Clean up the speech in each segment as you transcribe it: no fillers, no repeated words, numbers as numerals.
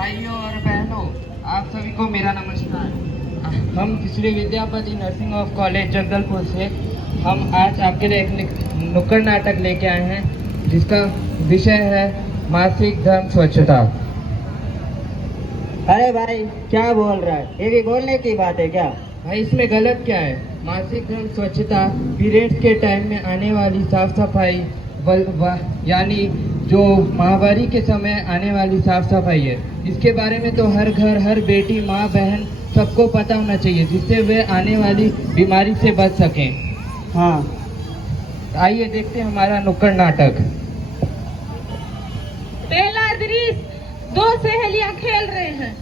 भाइयों और बहनों, आप सभी को मेरा नमस्कार। हम Shri Vidyapati nursing of college Jagdalpur से हम आज आपके लिए एक नुक्कड़ नाटक लेके आए हैं जिसका विषय है मासिक धर्म स्वच्छता। अरे भाई क्या बोल रहा है, ये भी बोलने की बात है क्या? भाई इसमें गलत क्या है? मासिक धर्म स्वच्छता पीरियड्स के टाइम में आने वाली साफ सफाई यानी जो माहवारी के समय आने वाली साफ सफाई है, इसके बारे में तो हर घर हर बेटी माँ बहन सबको पता होना चाहिए जिससे वे आने वाली बीमारी से बच सकें। हाँ, आइए देखते हैं हमारा नुक्कड़ नाटक। पहला दृश्य, दो सहेलियां खेल रहे हैं।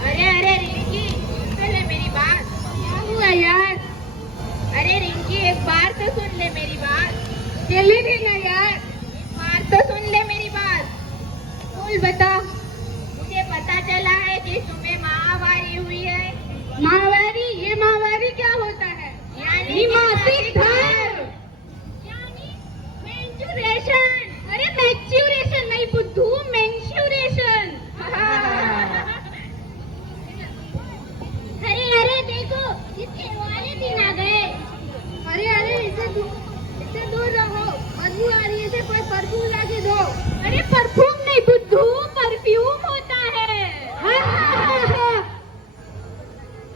अरे अरे रिंकी, सुन ले मेरी बात। क्या हुआ यार? अरे रिंकी, एक बार तो सुन ले मेरी बात। चले भी ना यार, एक बार तो सुन ले मेरी बात। बोल बता। मुझे पता चला है कि तुम्हें माहवारी हुई है। माहवारी? ये माहवारी क्या होता है? यानी मासिक धर्म, यानी मेंस्ट्रुएशन। अरे मैच्यूरेशन नहीं बुद्धू, मेंस्ट्रुएशन। अरे अरे देखो, इसके वाले दिन आ गए। अरे अरे इससे दूर रहो, बदबू आ रही है, इसे कोई परफ्यूम ला के दो। अरे परफ्यूम नहीं बुद्धू, परफ्यूम होता है।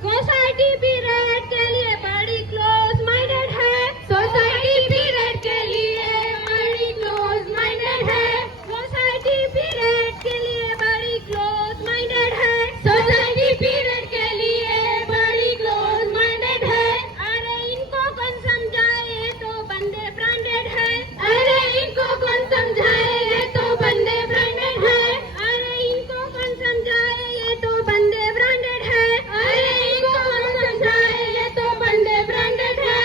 सोसाइटी पीरियड के लिए बड़ी क्लोज माइंडेड है। सोसाइटी पीरियड के लिए बड़ी क्लोज माइंडेड है। सोसाइटी पीरियड के लिए बड़ी क्लोज माइंडेड है। सोसाइटी पीरियड के लिए बड़ी क्लोज माइंडेड है। अरे इनको कौन समझाए, ये तो बंदे ब्रांडेड है। अरे इनको कौन समझाए, ये तो बंदे ब्रांडेड है। अरे इनको कौन समझाए, ये तो बंदे ब्रांडेड है। अरे इनको कौन समझाए, ये तो बंदे ब्रांडेड है।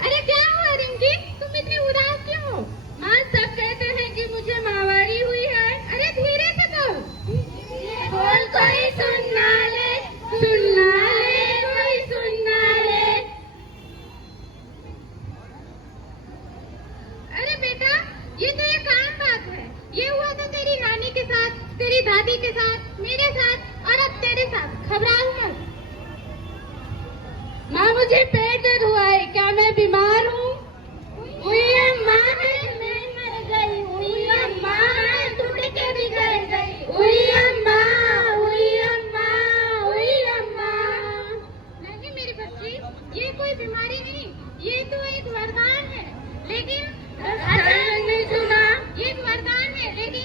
अरे क्या हुआ रिंकी, तुम इतनी उदास क्यों हो? माँ सब कहते हैं कि मुझे माहवारी हुई है। अरे धीरे से कहो। बोल कोई सुनना ले, सुनना ले, कोई सुनना ले। अरे बेटा, ये तो एक आम बात है। ये हुआ था तेरी नानी के साथ, तेरी दादी के साथ, मेरे साथ और अब तेरे साथ। घबराओ मत। माँ मुझे पेट दर्द हुआ है, क्या मैं बीमार हूँ? हुई अम्मा, मैं मर गई। हुई अम्मा, टूट के बिगड़ गई। हुई अम्मा, हुई अम्मा, हुई अम्मा। नहीं मेरी बच्ची, ये कोई बीमारी नहीं, ये तो एक वरदान है। लेकिन नहीं सुना, ये एक वरदान है लेकिन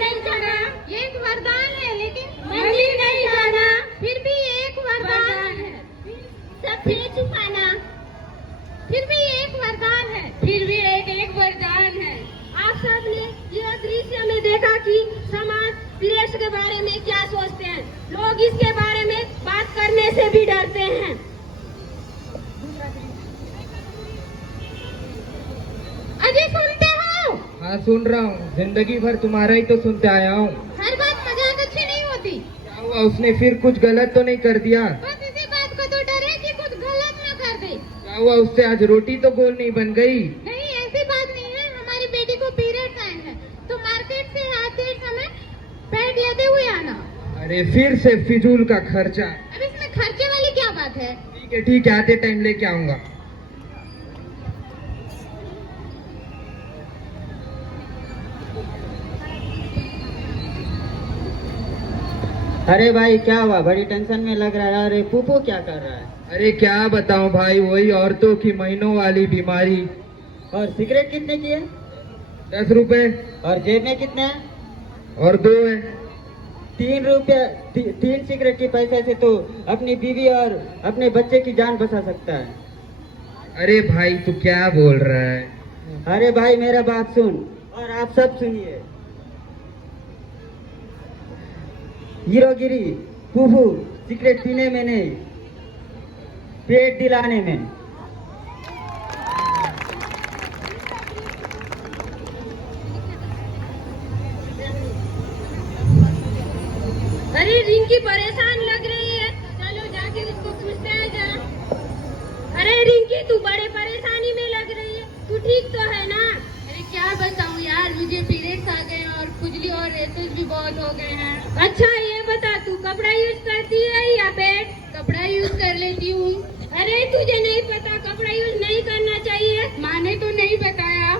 नहीं सुना। ये एक वरदान है लेकिन मंदिर नहीं जाना। फिर भी एक वरदान है, सबसे छुपाना। फिर भी एक वरदान है, फिर भी एक वरदान है। आप सब ने यह दृश्य में देखा कि समाज पीरियड्स के बारे में क्या सोचते हैं। लोग इसके बारे में बात करने से भी डरते हैं। अजय सुनते हो? हाँ सुन रहा हूँ, जिंदगी भर तुम्हारा ही तो सुनते आया हूँ। हर बात मजाक अच्छी नहीं होती। क्या हुआ, उसने फिर कुछ गलत तो नहीं कर दिया? बस इसी बात को तो डर है कि कुछ गलत न कर दे। क्या हुआ, उससे आज रोटी तो गोल नहीं बन गई? नहीं ऐसी बात नहीं है, हमारी बेटी को पीरियड आए हैं तो मार्केट से आते समय पैड लेते हुए आना। अरे फिर से फिजूल का खर्चा। अब इसमें खर्चे वाली क्या बात है? ठीक है, आते टाइम लेके आऊंगा। अरे भाई क्या हुआ, बड़ी टेंशन में लग रहा है। अरे पूपू क्या कर रहा है? अरे क्या बताऊं भाई, वही औरतों की महीनों वाली बीमारी। और सिगरेट कितने की है? 10 रुपए। और जेब में कितने हैं? और 2 है। 3 रुपया। 3 सिगरेट के पैसे से तो अपनी बीवी और अपने बच्चे की जान बचा सकता है। अरे भाई तू क्या बोल रहा है? अरे भाई मेरा बात सुन, और आप सब सुनिए। हीरोगिरी फूफू सिगरेट पीने में नहीं, पेट दिलाने में। अरे रिंकी परेशान लग रही है, चलो जाके उसको पूछते हैं जरा। करती हूँ। अरे तुझे नहीं पता कपड़ा यूज नहीं करना चाहिए? माँ ने तो नहीं बताया।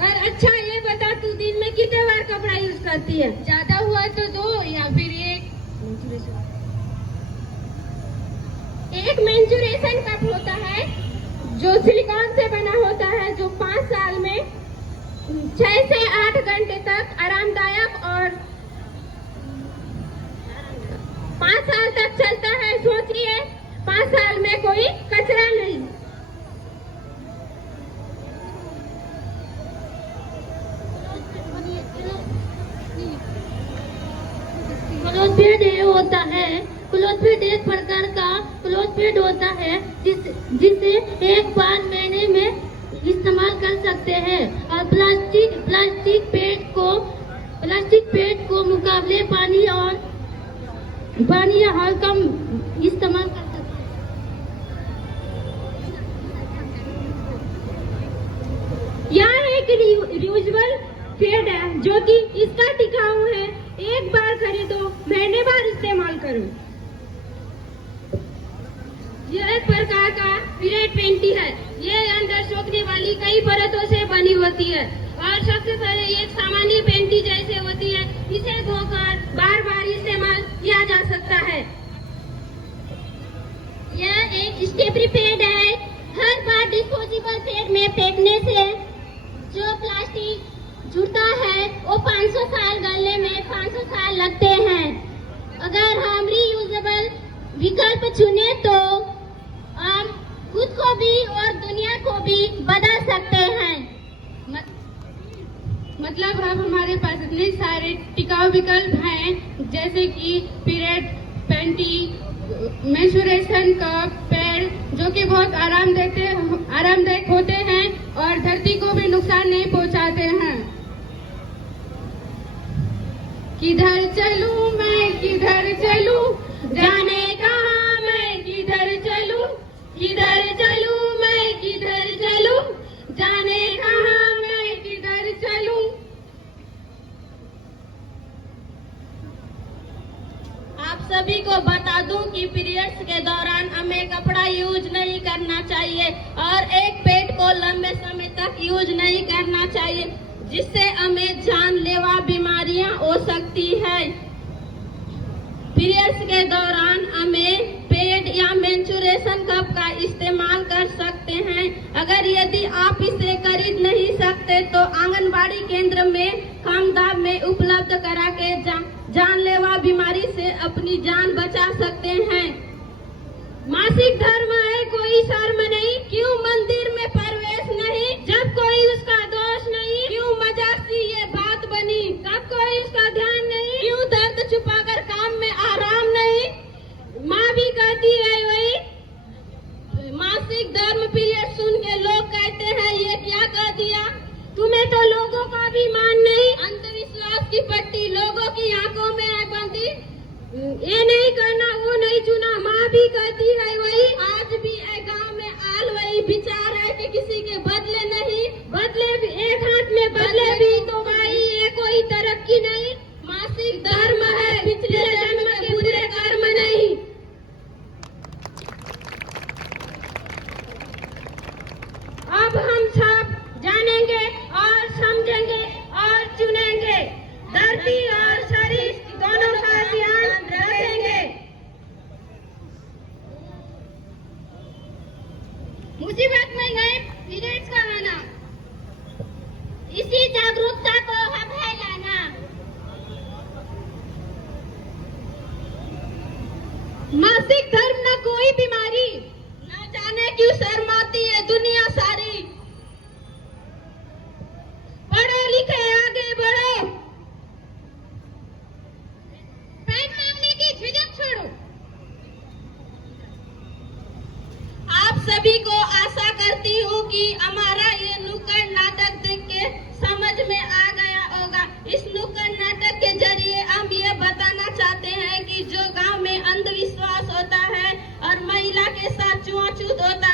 और अच्छा ये बता तू दिन में कितने बार कपड़ा यूज करती है? ज्यादा हुआ तो 2 या फिर 1। एक मेंस्ट्रुएशन कप होता है जो सिलिकॉन से बना होता है, जो 5 साल में 6 से 8 घंटे तक आरामदायक और 5 साल तक चलता है। सोचिए 5 साल में कोई कचरा नहीं। क्लोथपेड होता है। क्लोथपेड एक प्रकार का क्लोथपेड होता है जिसे एक बार महीने में इस्तेमाल कर सकते हैं और प्लास्टिक पेड को मुकाबले पानी या हल कम इस्तेमाल कर सकते हैं। यहाँ एक रियूजेबल पेड है जो कि इसका टिकाऊ है। एक बार खरीदो, महीने बार इस्तेमाल करो। यह एक प्रकार का पीरियड पेंटी है। ये अंदर सोखने वाली कई परतों से बनी होती है और सबसे पहले एक सामान्य पेंटी जैसे होती है। इसे धोकर बार बार इस्तेमाल किया जा सकता है। यह एक स्टेपरी पैड है। हर बार डिस्पोजेबल पैड में फेंकने से जो प्लास्टिक जुड़ता है वो 500 साल गलने में 500 साल लगते हैं। अगर हम रीयूजेबल विकल्प चुने तो हम खुद को भी और दुनिया को भी बदल सकते हैं। मतलब अब हमारे पास इतने सारे टिकाऊ विकल्प हैं, जैसे कि पीरियड पेंटी, मेंस्ट्रुएशन कप, पैड, जो कि बहुत आरामदायक होते हैं और धरती को भी नुकसान नहीं पहुंचाते हैं। किधर चलूं मैं किधर चलूं, जाने कहां मैं किधर चलूं, किधर चलूं मैं किधर चलूं, जाने कहां मैं किधर चलूं। आप सभी को बता दूं कि पीरियड्स के दौरान हमें कपड़ा यूज नहीं करना चाहिए और एक पेड को लंबे समय तक यूज नहीं करना चाहिए, जिससे हमें जानलेवा बीमारियां हो सकती है। पीरियड्स के दौरान हमें पेड या मेंस्ट्रुएशन कप का इस्तेमाल कर सकते हैं। अगर यदि आप इसे खरीद नहीं सकते तो आंगनबाड़ी केंद्र में कम दाम में उपलब्ध करा के जानलेवा बीमारी से अपनी जान बचा सकते हैं। मासिक धर्म है, कोई शर्म नहीं, क्यों मंदिर में प्रवेश नहीं, जब कोई उसका दोष नहीं, क्यों मजाक सी ये बात बनी, तब कोई उसका ध्यान नहीं, क्यों दर्द छुपाकर काम में आराम नहीं। माँ भी कहती है वही। मासिक धर्म पीरियड सुन के लोग कहते हैं ये क्या कह दिया, तुम्हें तो लोगों का भी मान नहीं। अंधविश्वास की पट्टी लोगों की आंखों में है बंदी, ये नहीं करना वो नहीं चुना। माँ भी कहती है वही। आज भी गांव में आल वही विचार है कि किसी के बदले नहीं, बदले भी एक हाथ में बदले भी तो भाई ये कोई तरक्की नहीं। मासिक धर्म है, पिछले जन्म के बुरे कर्म नहीं। अब हम सब जानेंगे और समझेंगे और चुनेंगे, धरती और शरीर दोनों का ध्यान रखेंगे। मुसीबत में गए पीरियड्स का आना, इसी जागरूकता को हम फैलाना। मासिक धर्म न कोई बीमारी, न जाने क्यों शर्माती है दुनिया सारी। पढ़ो लिखे आगे बढ़ो, पैड मांगने की झिझक छोड़ो। आप सभी को आशा करती हूँ कि हमारा ये नुक्कड़ नाटक देख के समझ में आ गया होगा। इस नुक्कड़ नाटक के जरिए हम ये बताना चाहते हैं कि जो गांव में अंधविश्वास होता है और महिला के साथ छुआछूत होता